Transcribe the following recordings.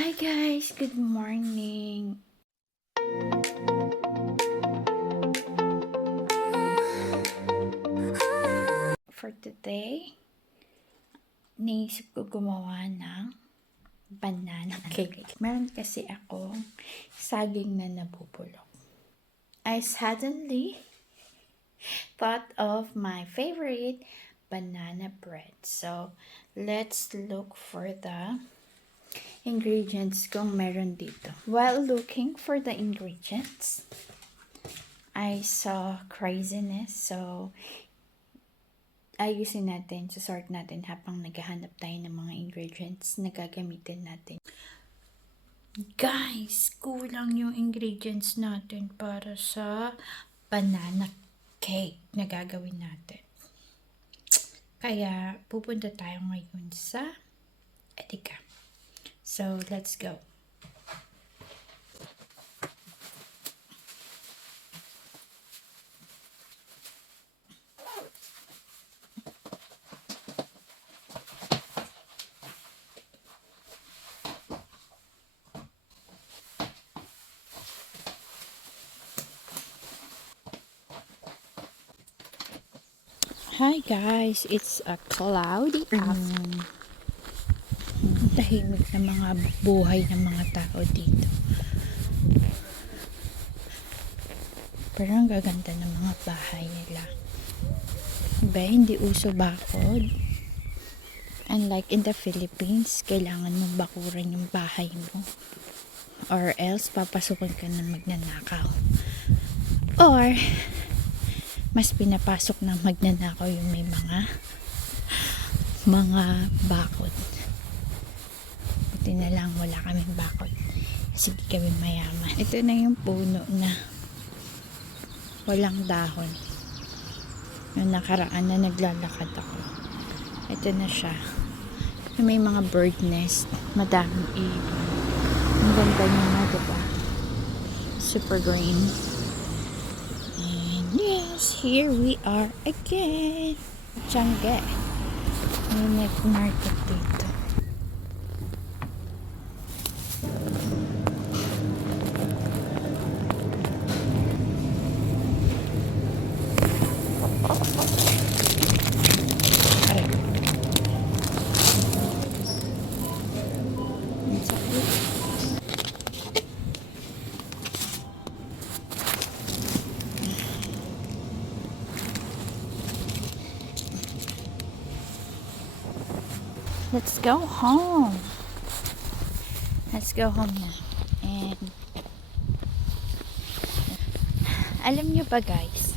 Hi guys, good morning. For today, naisip ko gumawa ng banana cake. Meron kasi akong saging na nabubulok. I suddenly thought of my favorite banana bread. So, let's look for the ingredients kung meron dito. While looking for the ingredients, I saw craziness. So, ayusin natin, sort natin habang naghahanap tayo ng mga ingredients na gagamitin natin. Guys, kulang yung ingredients natin para sa banana cake na gagawin natin. Kaya, pupunta tayo ngayon sa Edeka. So, let's go. Hi guys, it's a cloudy afternoon. Tahimik na mga buhay ng mga tao dito. Pero ang gaganda ng mga bahay nila. Diba, hindi uso bakod. Unlike in the Philippines, kailangan mong bakuran yung bahay mo. Or else, papasukin ka ng magnanakaw. Or, mas pinapasok ng magnanakaw yung may mga bakod. Buti na lang wala kaming bakod kasi di kami mayaman. Ito na yung puno na walang dahon. Yung nakaraan na naglalakad ako, ito na siya. May mga bird nest, madaming ibon. Ang ganda niya na, diba? Super green. Yes, here we are again. Tiangge. May night market dito. Let's go home. Let's go home na. And alam nyo ba guys,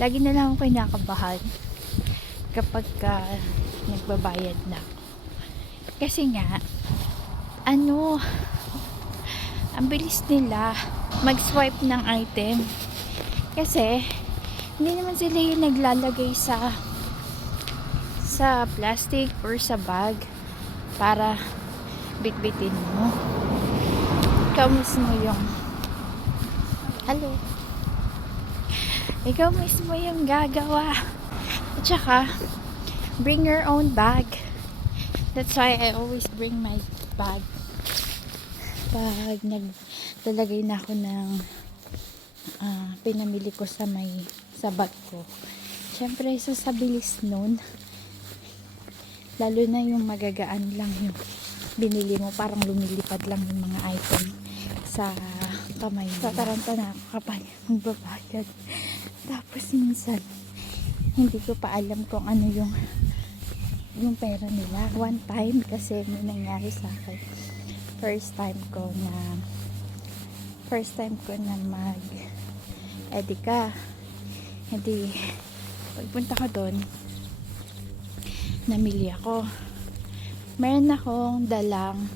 lagi na lang ako kinakabahan kapag nagbabayad na ako. Kasi nga, ang bilis nila mag-swipe ng item. Kasi, hindi naman sila yung naglalagay sa plastic or sa bag para bitbitin mo. Ikaw mismo yung gagawa. At saka, bring your own bag. That's why I always bring my bag. Pag naglalagay na ako ng pinamili ko sa bag ko. Siyempre, sa bilis nun, lalo na yung magagaan lang yung binili mo, parang lumilipad lang yung mga item sa kamay mo. Tataranta na ako kapag magbabayad. Tapos minsan, hindi ko pa alam kung ano yung pera nila. One time, kasi may nangyari sa akin. First time ko na mag-Edeka. Hindi, pagpunta ko doon, namili ako. Meron akong dalang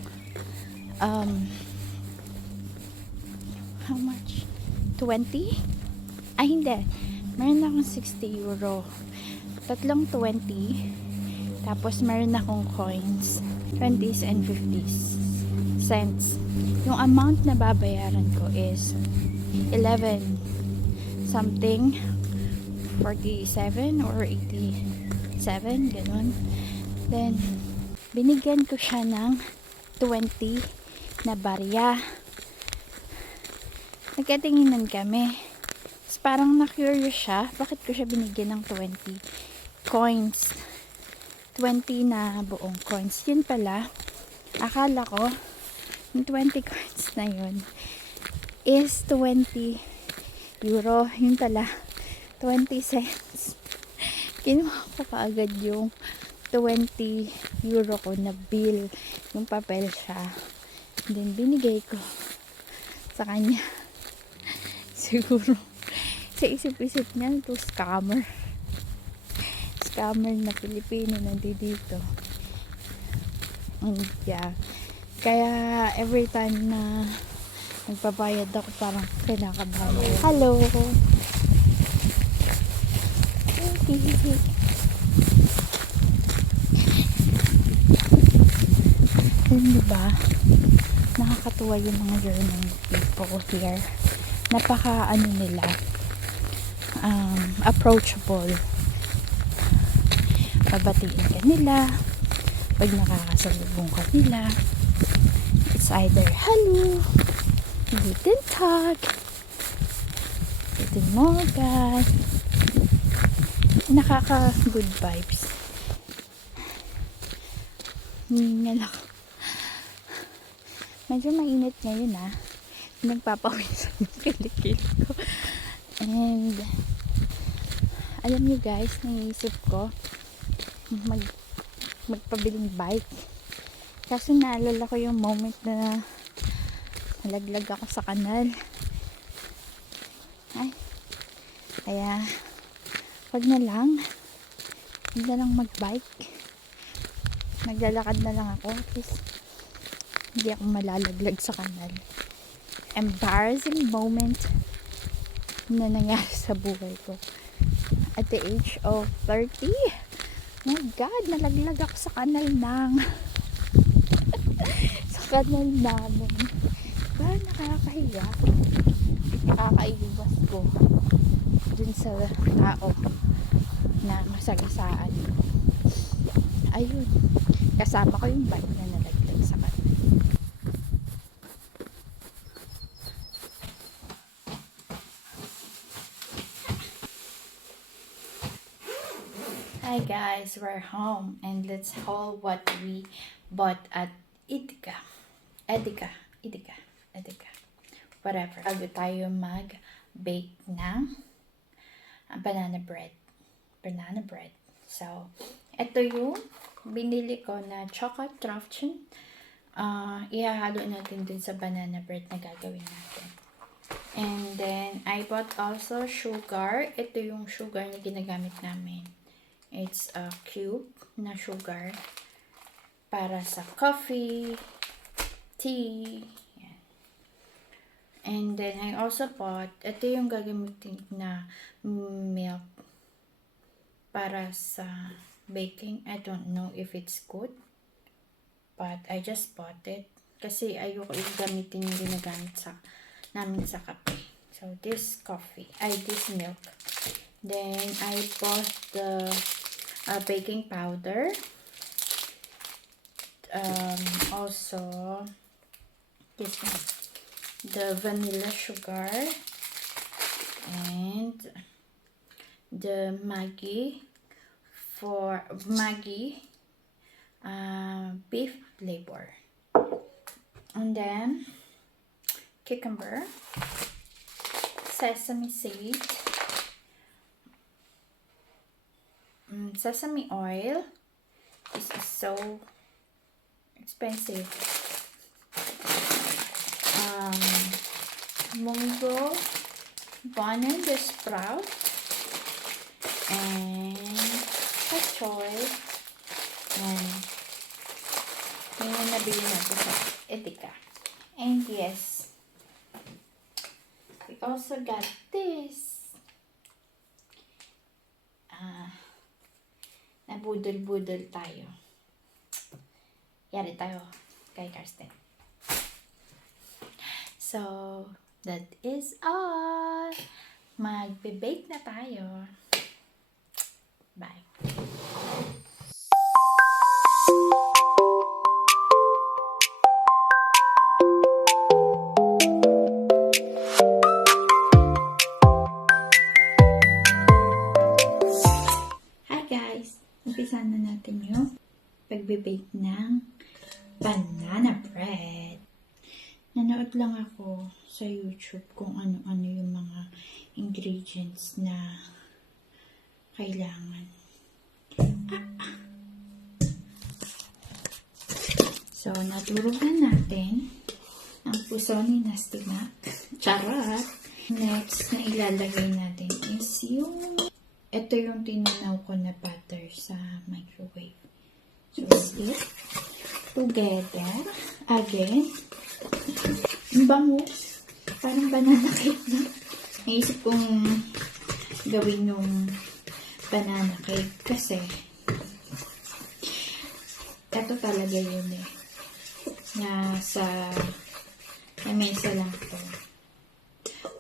how much? 20? Ay, hindi. Meron akong 60 euro. Tatlong 20. Tapos meron akong coins. 20s and 50s cents. Yung amount na babayaran ko is 11 something, 47 or 87, ganun. Then, binigyan ko siya ng 20 na barya. Nagkatinginan kami. Tapos parang na-curious siya. Bakit ko siya binigyan ng 20 coins? 20 na buong coins. Yun pala, akala ko, yung 20 coins na yun is 20 euro. Yun pala, 20 cents. Kinuha ko kaagad yung 20 euro ko na bill. Yung papel siya. Then, binigay ko sa kanya. Siguro, sa isip-isip niya, ito scammer. Scammer na Pilipino nandito. And yeah. Kaya, every time na nagbabayad ako, parang kinakabahan. Hello! Diba? Nakakatuwa yung mga German people here. Napaka nila approachable. Babatiin ka nila pag nakakasalubong ka nila. It's either hello, guten tag, guten morgen. Nakaka good vibes. Hingal ako. Medyo mainit ngayon nagpapawisan yung kilikil ko. And alam niyo guys, naisip ko magpabiling bike. Kaso naalala ko yung moment na nalaglag ako sa kanal. Ay, kaya wag na lang magbike. Maglalakad na lang ako. Please, hindi ako malalaglag sa kanal. Embarrassing moment na nangyari sa buhay ko. At the age of 30, my God, nalaglag ako sa kanal sa kanal namin. Ba, nakakahiya. Nakakaiwas ko dun sa tao na masagasaan. Ayun, kasama ko yung bike na nalaglag sa kanal. Hi guys, we're home and let's haul what we bought at Edeka. Whatever. Bago tayo mag-bake ng banana bread. So, ito yung binili ko na chocolate trufchen. Ihahalo natin din sa banana bread na gagawin natin. And then, I bought also sugar. Ito yung sugar na ginagamit namin. It's a cube na sugar para sa coffee, tea. Yan. And then, I also bought, ito yung gagamitin na milk para sa baking. I don't know if it's good, but I just bought it. Kasi ayoko yung gamitin yung ginagamit namin sa kape. So, this milk. Then, I bought the baking powder. Also, this one. The vanilla sugar. And the Maggi beef flavor. And then, cucumber, sesame seed, sesame oil. This is so expensive. Mungo, banana, the sprout, and choy. And yun yung nabili natin sa Edeka. And yes, we also got this. Nabudol-budol tayo. Yari tayo kay Karsten. So, that is all. Magbe-bake na tayo. Bye. magbe-bake ng banana bread. Nanood lang ako sa YouTube kung ano-ano yung mga ingredients na kailangan. So, naturog na natin ang puso ni Nasty Mac. Charot! Next na ilalagay natin is ito yung tinanaw ko na butter sa microwave. So, it together again. Ang bango. Parang banana cake na. Naisip kong gawin yung banana cake kasi ito talaga yun eh. Nasa mesa lang to.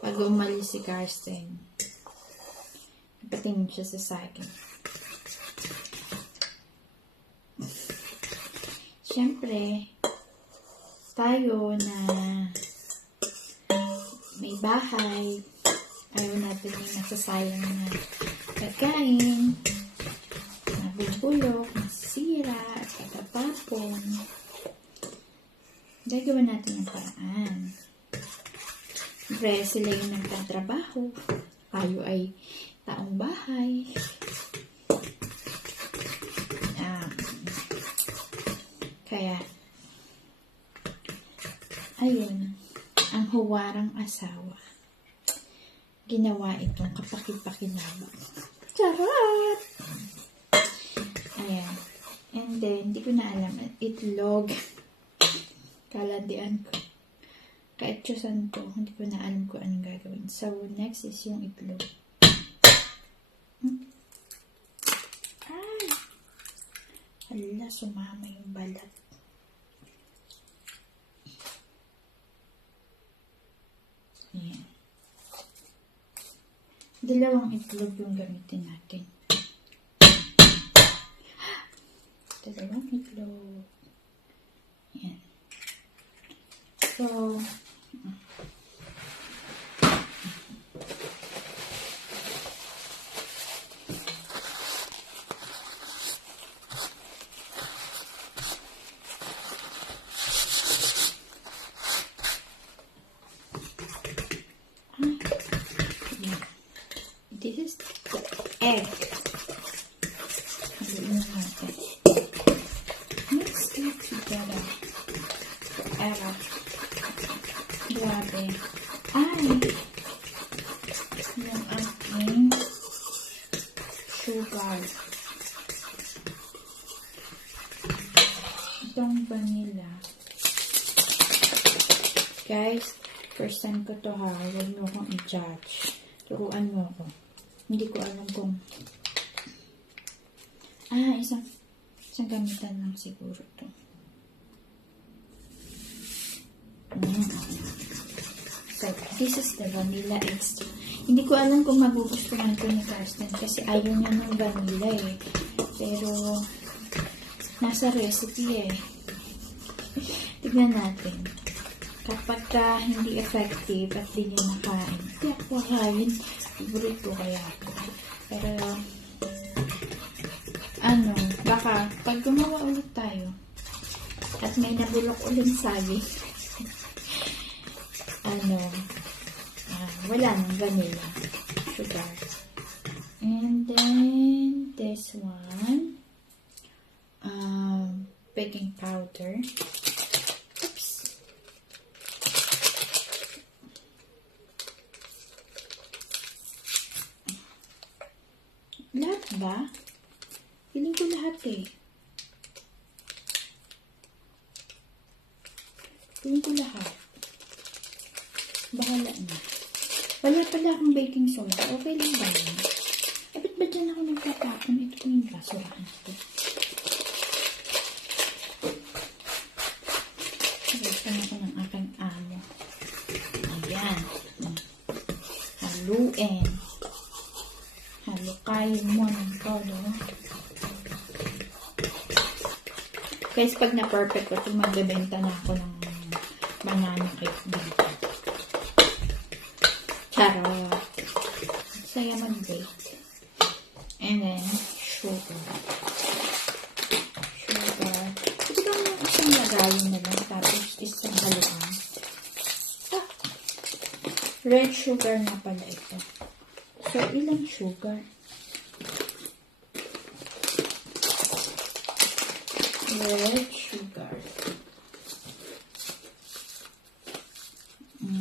Pag umalis si Karsten, patingin siya sa akin. Siyempre, tayo na may bahay, ayaw natin yung nasasayang na pagkain, nabubulok, nasisira, at katatapon. Gagawa natin ang paraan. Siyempre, sila yung nagtatrabaho. Tayo ay taong bahay. Kaya, ayun, ang huwarang asawa. Ginawa itong kapaki-pakinabang. Charot! Ayan. And then, di ko na alam, itlog. Kalandian ko. Kaetyosan ko. Hindi ko na alam kung anong gagawin. So, next is yung itlog. Ay! Hala, sumama yung balat. Ayan. Dalawang itlog yung gamitin natin. Dalawang itlog. Ayan. So, this is the egg. Haluin natin. Mix it together. Forever. Grabe. Ay! Yung aking sugar. Itong vanilla. Guys, first time ko to ha. Huwag mo akong i-judge. Turuan mo ako. Hindi ko alam kung isang gamitan lang siguro to. So, this is the vanilla extract. Hindi ko alam kung magugustuhan ko ni Karsten kasi ayaw niya ng vanilla eh. Pero, nasa recipe eh. Tignan natin. Kapag hindi effective at di niya nakain, hindi ako kakain. Favorite ko kaya ako. Pero, baka pag gumawa ulit tayo at may nabulok ulit saging, wala nang vanilla sugar. And then, this one, baking powder. Oops. Lahat ba? Piling ko lahat eh. Piling ko lahat. Bahala na. Wala pala akong baking soda. Okay lang ba yun? Ba't ba dyan ako nagtatapon? Ito ko yung basurahan ko. Nagtan ako ng aking amo. Ayan. Haluin. Halukayin mo ng todo. Guys, pag na-perfect ko, magbebenta na ako ng banana cake dito. Charot. Saya mag-bake. And then, sugar. Sugar. isang lagayan na lang, tapos isang haluan. Ah, red sugar na pala ito. So, ilang sugar? Red sugar. 1,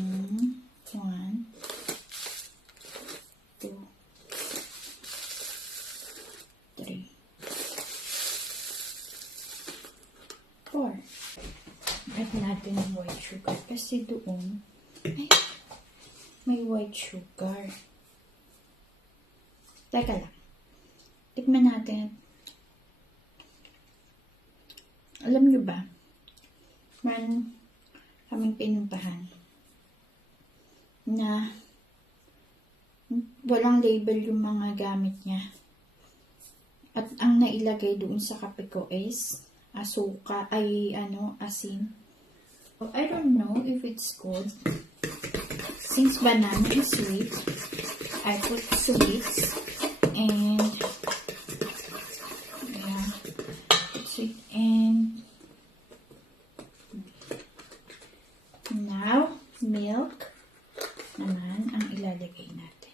2, 3, 4. Add natin yung white sugar kasi doon may white sugar. Teka lang. Tikman natin. Alam nyo ba, man kaming pinuntahan na walang label yung mga gamit niya. At ang nailagay doon sa kape ko is asin. So, I don't know if it's good. Since banana is sweet, I put sweets and sweet and now milk naman ang ilalagay natin.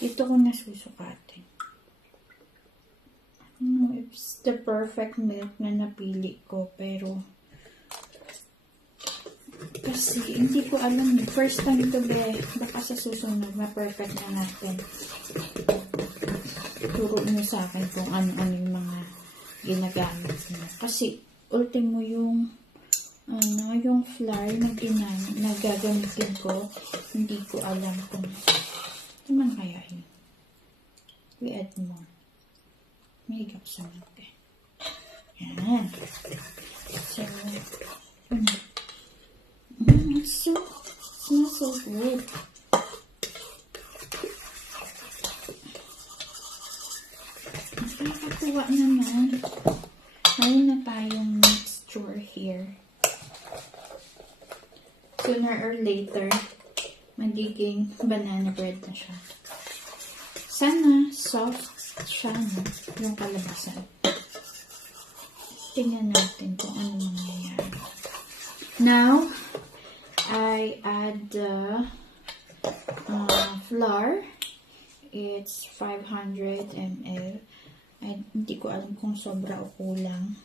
Ito ko nasusukatin. I don't know if it's the perfect milk na napili ko, pero kasi hindi ko alam. First time to be, baka sa susunod na perfect na natin. Turo nyo sa akin kung ano-ano yung mga ginagamit nyo. Kasi ultimo yung yung flour na gagamitin ko, hindi ko alam kung naman kaya yun. We add more. May higap sa natin. Yan. So, it smells so good. Nakakatuwa naman. Mayroon na tayong mixture here. Sooner or later, magiging banana bread na siya. Sana soft siya, no? Yung kalabasan. Tingnan natin kung ano mangyayari. Now, I add the flour. It's 500 ml. Hindi ko alam kung sobra o kulang.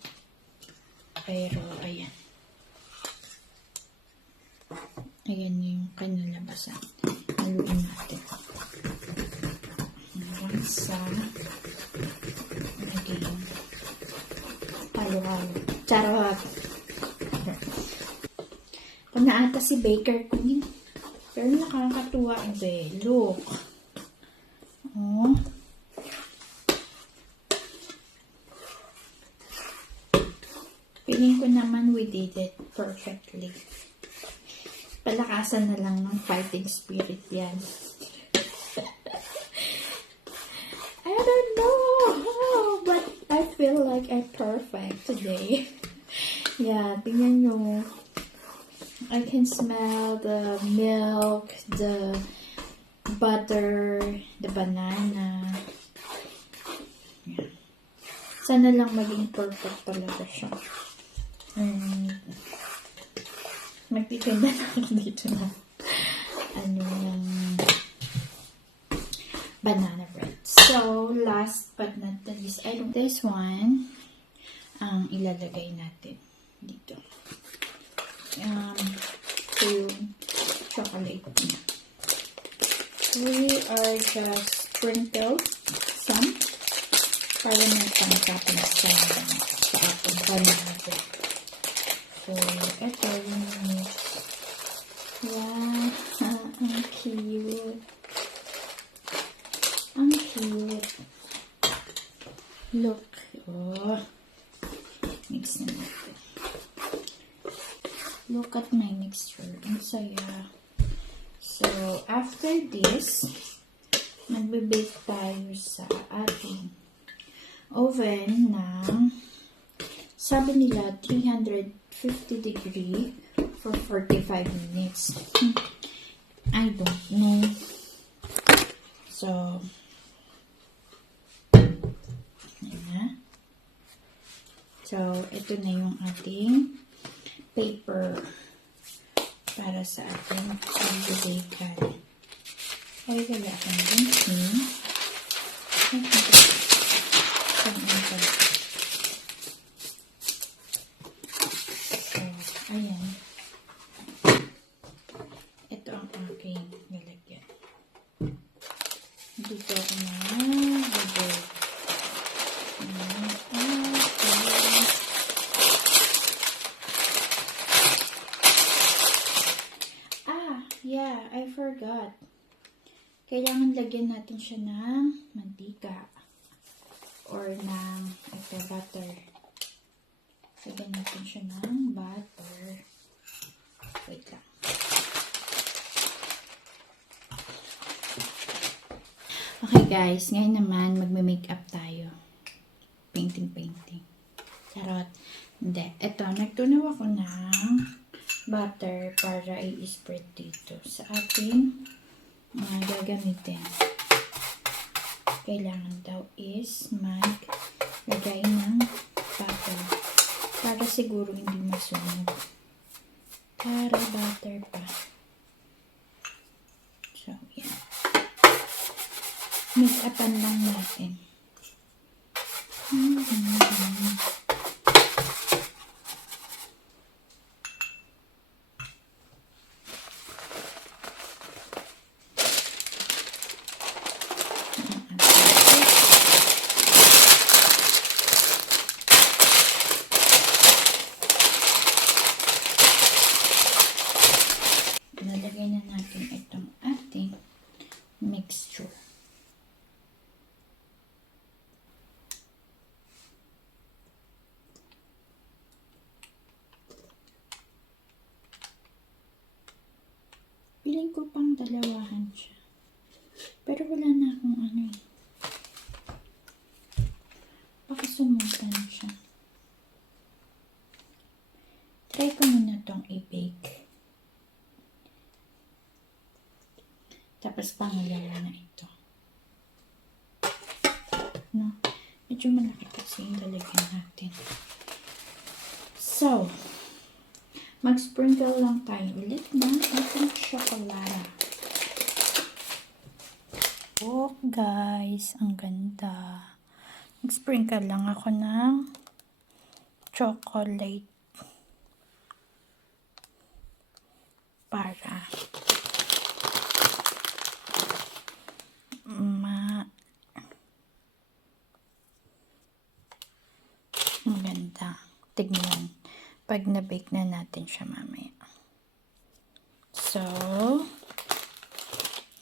Pero, ayan. Ayan yung kanalabasan. Haluin natin. Hanggang sa naging halo-halo. Charot! Kung naata si Baker Queen. Pero nakakatuwa. Look. Oh. Piling ko naman we did it perfectly. Palakasan na lang ng fighting spirit yan. I don't know, but I feel like I'm perfect today. Yeah, tingnan nyo. I can smell the milk, the butter, the banana. Yeah. Sana lang maging perfect talaga siya. Magtitinda na ako dito na ng banana bread. So, last but not the least, this one ang ilalagay natin dito. Yung chocolate niya. We are just sprinkle some para may pangkapin sa ating banana bread. So, ito yung mix. Wow, ang cute. Ang cute. Look. Oh. Mix na natin. Look at my mixture. Ang saya. So, after this, magbe-bake tayo sa ating oven ng, sabi nila, 350 degree for 45 minutes. I don't know. So, yan na. So, ito na yung ating paper para sa ating pagbibigan. Ay, wala akong gunting. So, ayan. Ito ang aking nilagyan. Dito ako mag-bubble. Yeah, I forgot. Kailangan lagyan natin siya ng mantika or ng butter. Lagyan natin siya ng butter. Wait lang. Okay guys, ngayon naman magme-makeup tayo. Painting. Charot. Hindi. Ito, nagtunaw ako ng butter para i-spread dito sa ating gagamitin. Kailangan daw is maglagay ng butter para siguro hindi masunog. Para butter pa. So, yan. Mix-upan lang natin. Nalagay na natin itong ating mixture. Piling ko pang dalawahan siya. Pero wala na akong ano eh. Baka sumutan siya. Try ko muna tong i-bake. Tapos pangalawa na ito. No? Medyo malaki kasi yung lalagyan natin. So, mag-sprinkle lang tayo ulit ng ating chocolate. Oh guys, ang ganda. Mag-sprinkle lang ako ng chocolate para maganda. Tignan pag na-bake na natin siya mamaya. So,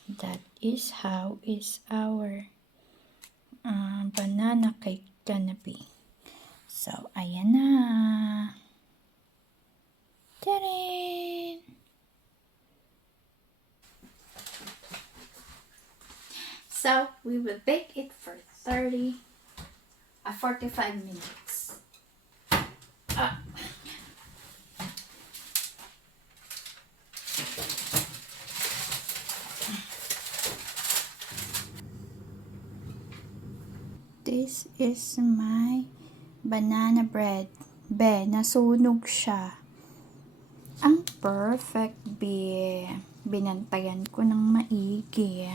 that is how is our banana cake gonna be. So, ayan na. Ta-da! So, we will bake it for 45 minutes. This is my banana bread. Nasunog siya. Ang perfect, binantayan ko ng maigi.